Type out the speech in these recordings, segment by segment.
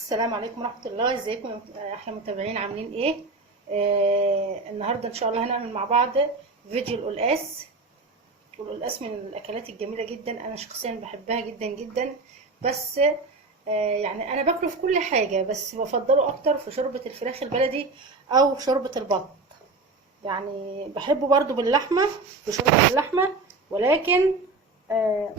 السلام عليكم ورحمة الله. ازيكم احلى متابعين؟ عاملين ايه؟ النهاردة ان شاء الله هنعمل مع بعض فيديو القلقاس. والقلقاس من الاكلات الجميلة جدا، انا شخصيا بحبها جدا جدا. بس يعني انا باكله في كل حاجة، بس بفضله اكتر في شوربة الفراخ البلدي او شوربة البط. يعني بحبه برضو باللحمة، في شوربة اللحمة. ولكن آه،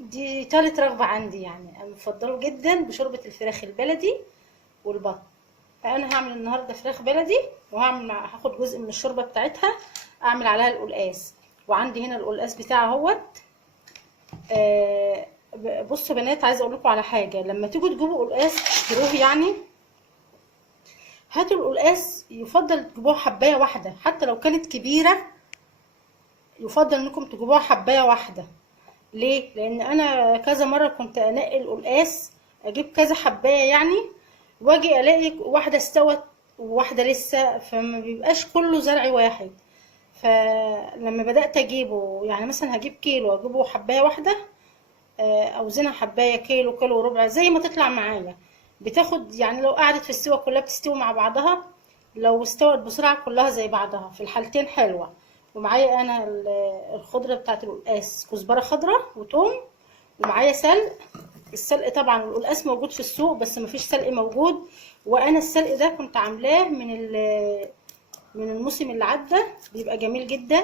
دي تالت رغبة عندي، يعني انا بفضله جدا بشوربة الفراخ البلدي والبط. انا هعمل النهارده فراخ بلدي، هاخد جزء من الشوربه بتاعتها اعمل عليها القلقاس. وعندي هنا القلقاس بتاعي اهوت. آه بصوا بنات، عايزه اقول لكم على حاجه. لما تيجوا تجيبوا قلقاس تشتروه، يعني هاتوا القلقاس، يفضل تجيبوها حبايه واحده حتى لو كانت كبيره. يفضل انكم تجيبوها حبايه واحده. ليه؟ لان انا كذا مره كنت انقي القلقاس، اجيب كذا حبايه يعني، واجي الاقي واحده استوت وواحده لسه، فما بيبقاش كله زرع واحد. فلما بدات اجيبه، يعني مثلا هجيب كيلو اجيبه حبايه واحده، اوزنها حبايه، كيلو كيلو وربع زي ما تطلع معايا. بتاخد يعني لو قعدت في السوا كلها بتستوي مع بعضها. لو استوت بسرعه كلها زي بعضها، في الحالتين حلوه. ومعايا انا الخضره بتاعت القلقاس، كزبره خضراء وتوم، ومعايا سلق. السلق طبعا القلقاس موجود في السوق، بس مفيش سلق موجود. وانا السلق ده كنت عاملاه من الموسم اللي عدى، بيبقى جميل جدا.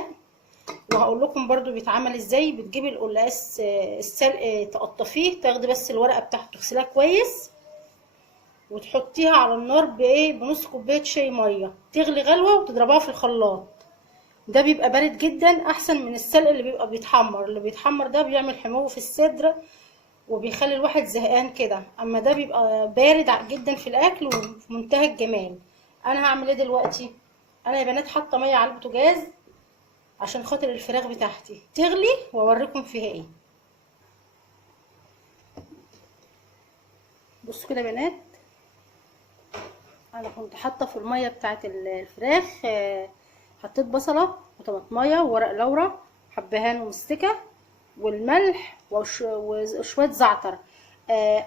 وهقول لكم برضو بيتعمل ازاي. بتجيبي القلقاس السلق، تقطفيه، تاخدي بس الورقه بتاعته تغسليها كويس، وتحطيها على النار بنص كوبايه شاي ميه تغلي غلوه، وتضربها في الخلاط. ده بيبقى بارد جدا، احسن من السلق اللي بيبقى بيتحمر. اللي بيتحمر ده بيعمل حموضه في الصدر، وبيخلي الواحد زهقان كده. اما ده بيبقى بارد جدا في الاكل وفي منتهى الجمال. انا هعمل ايه دلوقتي؟ انا يا بنات حاطه ميه على البوتاجاز عشان خاطر الفراخ بتاعتي تغلي، واوريكم فيها ايه. بصوا كده يا بنات، انا كنت حاطه في الميه بتاعت الفراخ، حطيت بصله وطماطميه وورق لورا، حبهان ومستكه، والملح وشويه زعتر.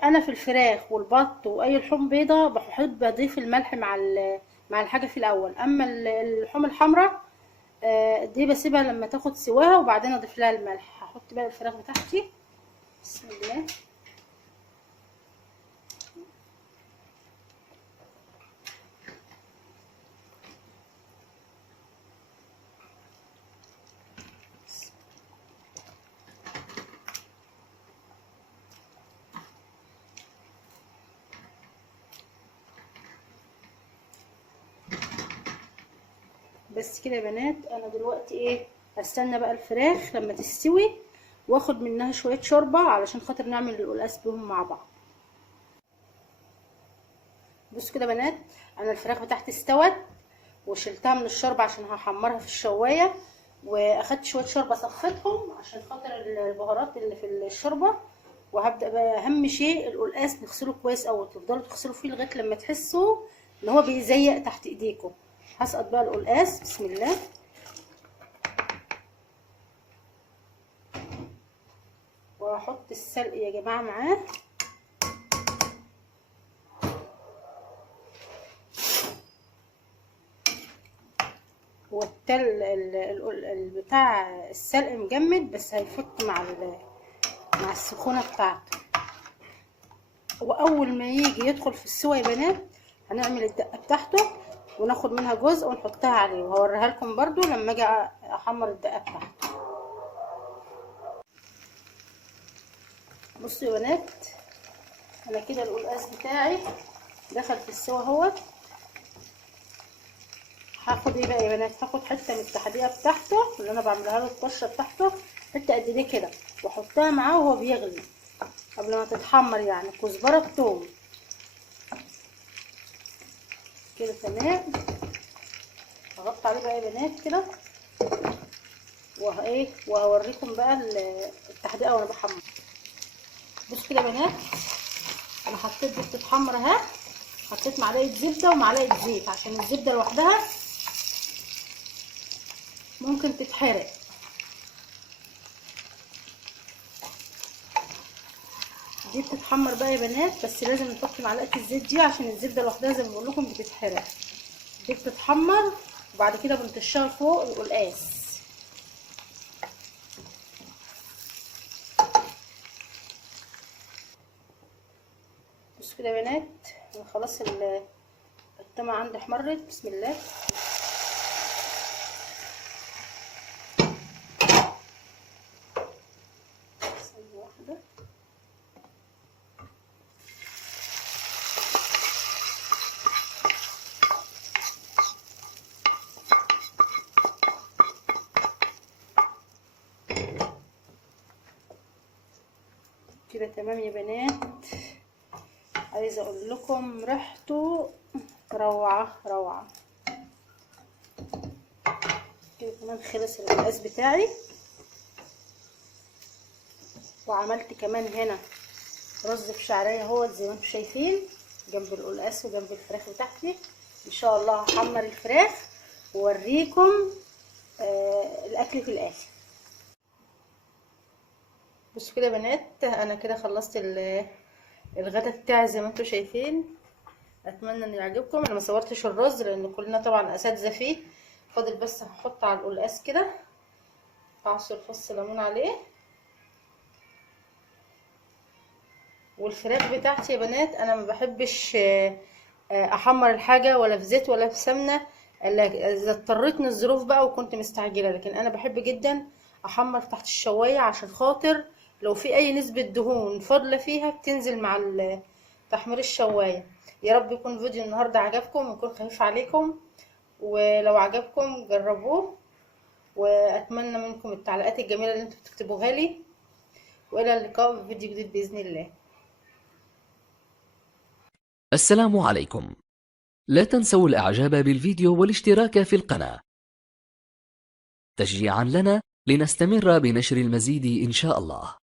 انا في الفراخ والبط واي لحوم بيضه بحب اضيف الملح مع الحاجه في الاول. اما اللحوم الحمراء دي بسيبها لما تاخد سواها وبعدين اضيف لها الملح. هحط بقى الفراخ بتاعتي، بسم الله. بس كده يا بنات، انا دلوقتي هستنى بقى الفراخ لما تستوي، واخد منها شويه شوربه علشان خاطر نعمل القلقاس بهم مع بعض. بصوا كده يا بنات، انا الفراخ بتاعتي استوت، وشلتها من الشوربه عشان هحمرها في الشوايه. واخدت شويه شوربه صفيتهم عشان خاطر البهارات اللي في الشوربه. وهبدا بقى اهم شيء القلقاس نغسله كويس قوي، تفضلوا تغسلوا فيه لغايه لما تحسوا ان هو بيزيق تحت ايديكم. هسقط بقى القلقاس، بسم الله. واحط السلق يا جماعه معاه. هو بتاع السلق مجمد، بس هيفك مع السخونه بتاعته. واول ما يجي يدخل في السوا يا بنات، هنعمل الدقه بتاعته وناخد منها جزء ونحطها عليه، وهوريها لكم برضو لما اجي احمر الدقه بتاعته. بصوا يا بنات، انا كده القلقاس بتاعي دخل في السوا اهوت. هاخد ايه بقى يا بنات؟ هاخد حته من التحديقه بتاعته اللي انا بعملها له، الطشه بتاعته، حته قد دي كده، واحطها معاه وهو بيغلي قبل ما تتحمر، يعني كزبره بتوم كده. تمام. هغطي عليه بقى يا بنات كده، وهوريكم بقى التحديقه وانا بحمر. بصوا كده يا بنات، انا حطيت دي بتتحمر اهي. حطيت معلقه زبده ومعلقه زيت، عشان الزبده لوحدها ممكن تتحرق. دي بتتحمر بقى يا بنات، بس لازم نحط معلقه الزيت دي عشان الزبده لوحدها زي ما بقول لكم بتتحرق. دي بتتحمر وبعد كده بنطشها فوق القلقاس. بصوا كده يا بنات، انا خلاص الطماطم عندي احمرت. بسم الله. ثانيه واحده. كده تمام يا بنات. عايزه اقول لكم ريحته روعه روعه. كده كمان خلص القلقاس بتاعي، وعملت كمان هنا رز بشعريه اهوت زي ما انتم شايفين جنب القلقاس وجنب الفراخ بتاعتي. ان شاء الله هحمر الفراخ واوريكم الاكل في الاخر. بصوا كده يا بنات، انا كده خلصت الغدا بتاعي زي ما انتم شايفين. اتمنى ان يعجبكم. انا ما صورتش الرز لان كلنا طبعا اساتذه فيه. فاضل بس هحط على القلقاس كده، اعصر فص ليمون عليه. والفراخ بتاعتي يا بنات انا ما بحبش احمر الحاجه ولا في زيت ولا في سمنه الا اذا اضطرتني الظروف بقى وكنت مستعجله، لكن انا بحب جدا احمر تحت الشوايه عشان خاطر لو في اي نسبه دهون فاضله فيها بتنزل مع تحمير الشوايه. يا رب يكون فيديو النهارده عجبكم ويكون خفيف عليكم، ولو عجبكم جربوه، واتمنى منكم التعليقات الجميله اللي انتوا بتكتبوها لي. والى اللقاء في فيديو جديد باذن الله. السلام عليكم. لا تنسوا الإعجاب بالفيديو والاشتراك في القناة تشجيعا لنا لنستمر بنشر المزيد إن شاء الله.